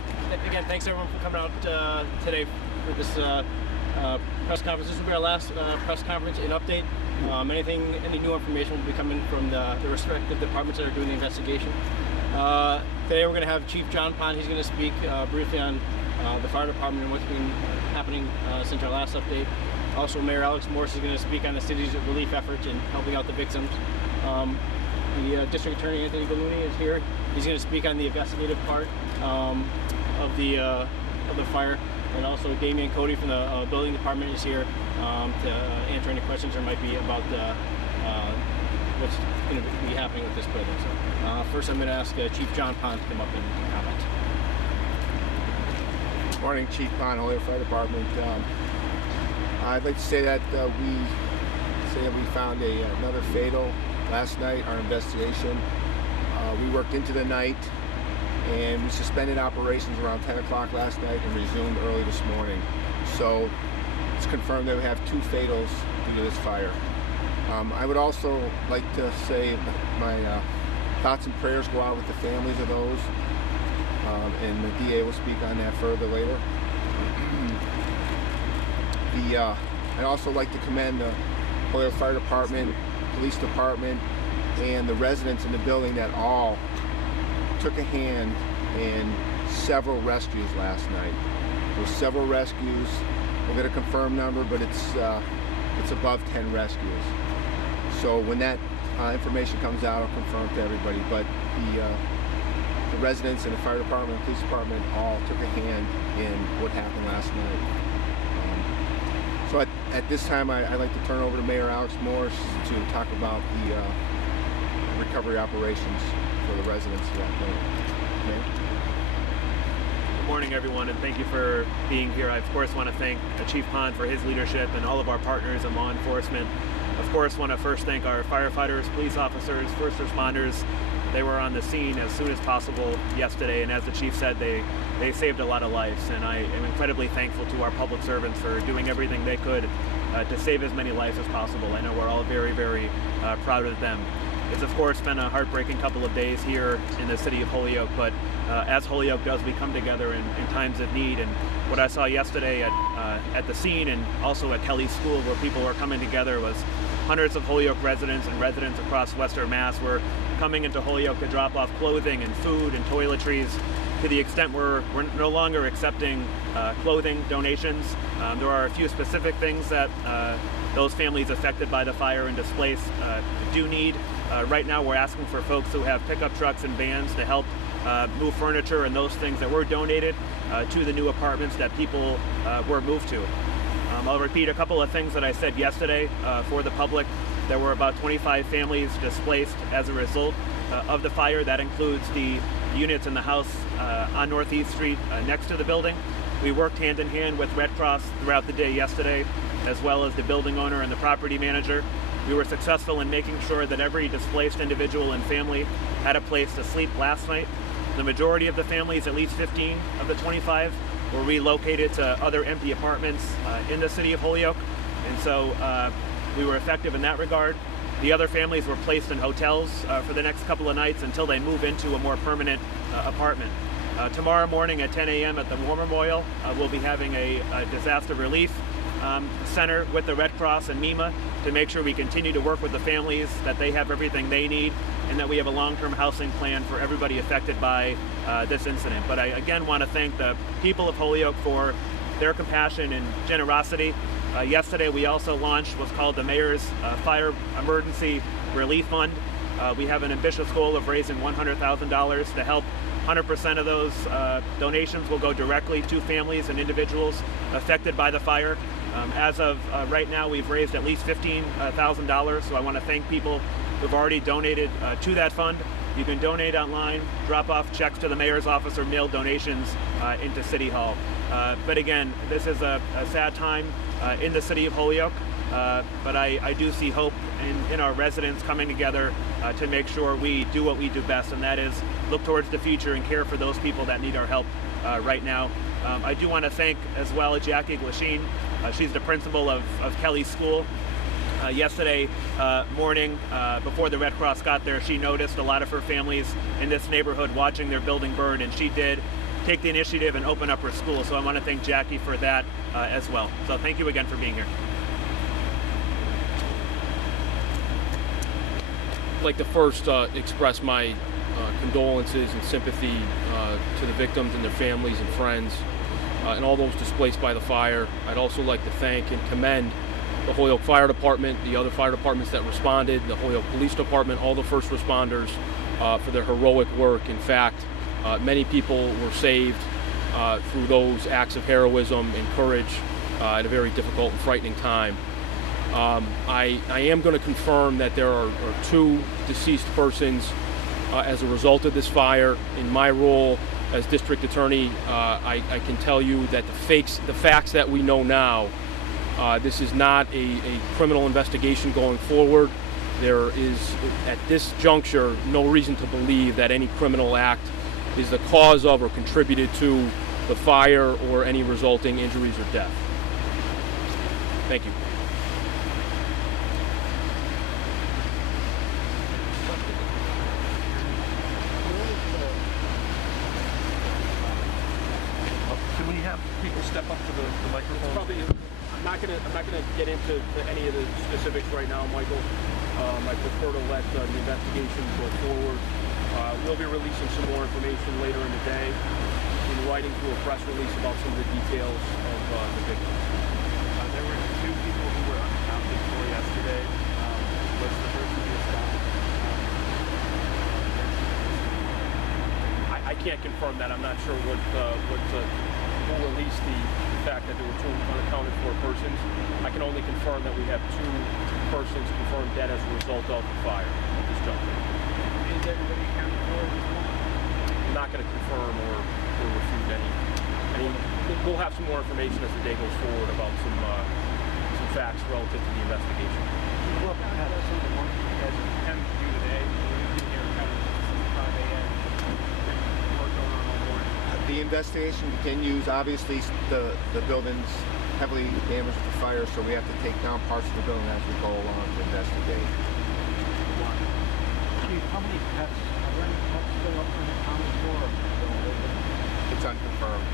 right. Again, thanks everyone for coming out today for this press conference. This will be our last press conference and update. Any new information will be coming from the respective departments that are doing the investigation. Today we're going to have Chief John Pond. He's going to speak briefly on the fire department and what's been happening since our last update. Also, Mayor Alex Morse is going to speak on the city's relief efforts and helping out the victims. The District Attorney Anthony Gulluni is here. He's going to speak on the investigative part of the fire, and also Damian Cody from the building department is here to answer any questions there might be about what's going to be happening with this building. So first, I'm going to ask Chief John Pond to come up and comment. Good morning, Chief Pond, Holyoke Fire Department. I'd like to say that we found another fatal last night. Our investigation. We worked into the night, and we suspended operations around 10 o'clock last night and resumed early this morning. So it's confirmed that we have 2 fatals due to this fire. I would also like to say my thoughts and prayers go out with the families of those, and the DA will speak on that further later. I'd also like to commend the Holyoke Fire Department, Police Department, and the residents in the building that all took a hand in several rescues last night. There were several rescues. We'll get a confirmed number, but it's above 10 rescues. So when that information comes out, I'll confirm to everybody. But the residents and the fire department and police department all took a hand in what happened last night. So at this time, I'd like to turn over to Mayor Alex Morse to talk about the recovery operations for the residents of that building. Mayor? Good morning, everyone, and thank you for being here. I, of course, want to thank Chief Pond for his leadership and all of our partners in law enforcement. Of course, want to first thank our firefighters, police officers, first responders. They were on the scene as soon as possible yesterday, and as the chief said, they saved a lot of lives, and I am incredibly thankful to our public servants for doing everything they could to save as many lives as possible. I know we're all very, very proud of them. It's of course been a heartbreaking couple of days here in the city of Holyoke, but as Holyoke does, we come together in times of need. And what I saw yesterday at the scene and also at Kelly School, where people were coming together, was hundreds of Holyoke residents and residents across Western Mass were coming into Holyoke to drop off clothing and food and toiletries. To the extent we're no longer accepting clothing donations, there are a few specific things that those families affected by the fire and displaced do need. Right now we're asking for folks who have pickup trucks and vans to help move furniture and those things that were donated to the new apartments that people were moved to. I'll repeat a couple of things that I said yesterday for the public. There were about 25 families displaced as a result of the fire. That includes the units in the house on Northeast Street next to the building. We worked hand in hand with Red Cross throughout the day yesterday, as well as the building owner and the property manager. We were successful in making sure that every displaced individual and family had a place to sleep last night. The majority of the families, at least 15 of the 25, were relocated to other empty apartments in the city of Holyoke, and so we were effective in that regard. The other families were placed in hotels for the next couple of nights until they move into a more permanent apartment. Tomorrow morning at 10 a.m. at the War Memorial, we'll be having a disaster relief center with the Red Cross and MEMA to make sure we continue to work with the families, that they have everything they need, and that we have a long-term housing plan for everybody affected by this incident. But I again want to thank the people of Holyoke for their compassion and generosity. Yesterday we also launched what's called the Mayor's Fire Emergency Relief Fund. We have an ambitious goal of raising $100,000 to help. 100% of those donations will go directly to families and individuals affected by the fire. As of right now, we've raised at least $15,000, so I want to thank people who've already donated to that fund. You can donate online, drop off checks to the mayor's office, or mail donations into City Hall. But again, this is a sad time in the city of Holyoke, but I do see hope in our residents coming together to make sure we do what we do best, and that is look towards the future and care for those people that need our help right now. I do want to thank as well Jackie Glasheen. She's the principal of Kelly School. Yesterday morning, before the Red Cross got there, she noticed a lot of her families in this neighborhood watching their building burn, and she did take the initiative and open up her school. So I want to thank Jackie for that as well. So thank you again for being here. I'd like to first express my condolences and sympathy to the victims and their families and friends and all those displaced by the fire. I'd also like to thank and commend the Holyoke Fire Department, the other fire departments that responded, the Holyoke Police Department, all the first responders for their heroic work. In fact, many people were saved through those acts of heroism and courage at a very difficult and frightening time. I am going to confirm that there are 2 deceased persons as a result of this fire. In my role as District Attorney, I can tell you that the facts that we know now, this is not a criminal investigation going forward. There is, at this juncture, no reason to believe that any criminal act is the cause of or contributed to the fire or any resulting injuries or death. Thank you. Can we have people step up to the microphone? I'm not gonna get into any of the specifics right now, Michael. I prefer to let the investigation go forward. We'll be releasing some more information later in the day in writing through a press release about some of the details of the victims. There were 2 people who were unaccounted for yesterday. Was the person who was found? I can't confirm that. I'm not sure who released the fact that there were 2 unaccounted for persons. I can only confirm that we have 2 persons confirmed dead as a result of the fire at this juncture. Is everybody accounted for? I'm not going to confirm or refute any. We'll have some more information as the day goes forward about some facts relative to the investigation. Well, that's some of the work you guys attempt to do today. We've been here kind of since 5 a.m. Work going on all morning. The investigation continues. Obviously, the building's heavily damaged with the fire, so we have to take down parts of the building as we go along to investigate. Chief, how many pets? Are there any pets still up for the county for? It's unconfirmed.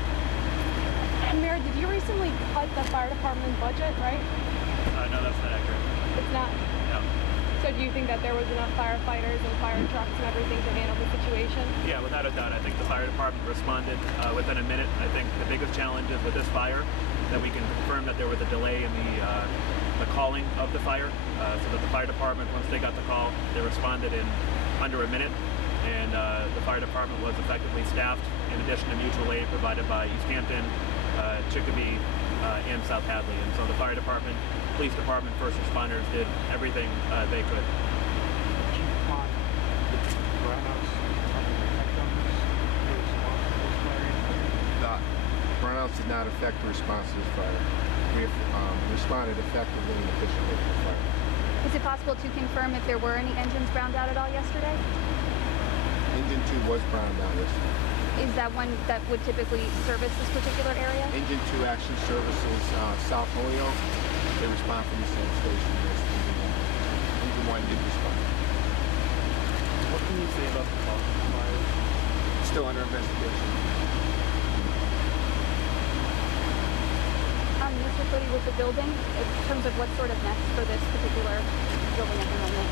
And Mayor, did you recently cut the fire department budget, right? No, that's not accurate. It's not. No. So do you think that there was enough firefighters and fire trucks and everything to handle the situation? Yeah, without a doubt. I think the fire department responded within a minute. I think the biggest challenge is with this fire that we can confirm that there was a delay in the calling of the fire, so that the fire department, once they got the call, they responded in under a minute, and the fire department was effectively staffed, in addition to mutual aid provided by East Hampton, Chicopee, and South Hadley. And so the fire department, police department, first responders did everything they could. Chief Pond, brownouts, The brownouts did not affect the response to this fire. We have responded effectively and efficiently to the fire. Is it possible to confirm if there were any engines browned out at all yesterday? Engine 2 was browned out yesterday. Is that one that would typically service this particular area? Engine 2 actually services South Holyoke. They respond from the same station as Engine 1 did respond. what can you say about the cause of the fire? It's still under investigation. Mr. Cody, with the building, in terms of what's sort of next for this particular building at the moment?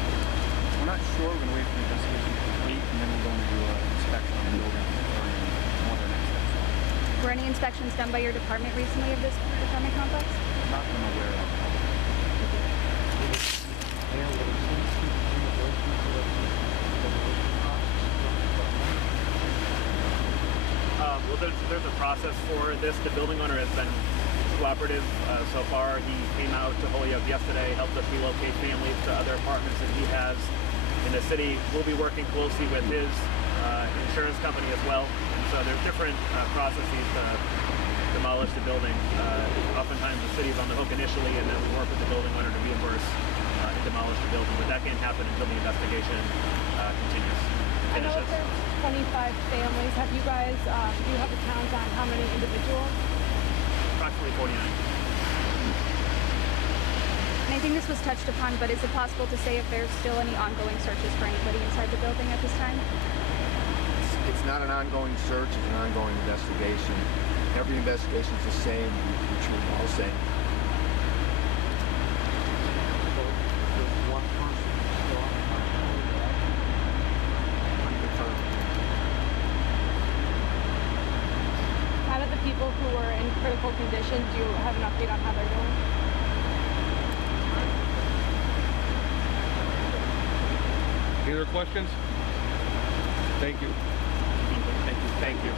We're not sure. We're going to wait for the investigation to complete, and then we're going to do an inspection on the building and what the next steps are. Were any inspections done by your department recently of this apartment complex? Not that I'm aware of. Well, there's a process for this. The building owner has been cooperative so far. He came out to Holyoke yesterday, helped us relocate families to other apartments that he has in the city. We'll be working closely with his insurance company as well. And so there's different processes to demolish the building. Oftentimes the city's on the hook initially, and then we work with the building owner to reimburse and demolish the building. But that can't happen until the investigation continues. I know that there's 25 families. Have you guys, do you have a count on how many individuals? Approximately 49. And I think this was touched upon, but is it possible to say if there's still any ongoing searches for anybody inside the building at this time? It's not an ongoing search, it's an ongoing investigation. Every investigation is the same, we treat them all the same. There's one person still on the Unconfirmed. Out of the people who were in critical condition, do you have an update on how they're doing? Any other questions? Thank you. Thank you. Thank you.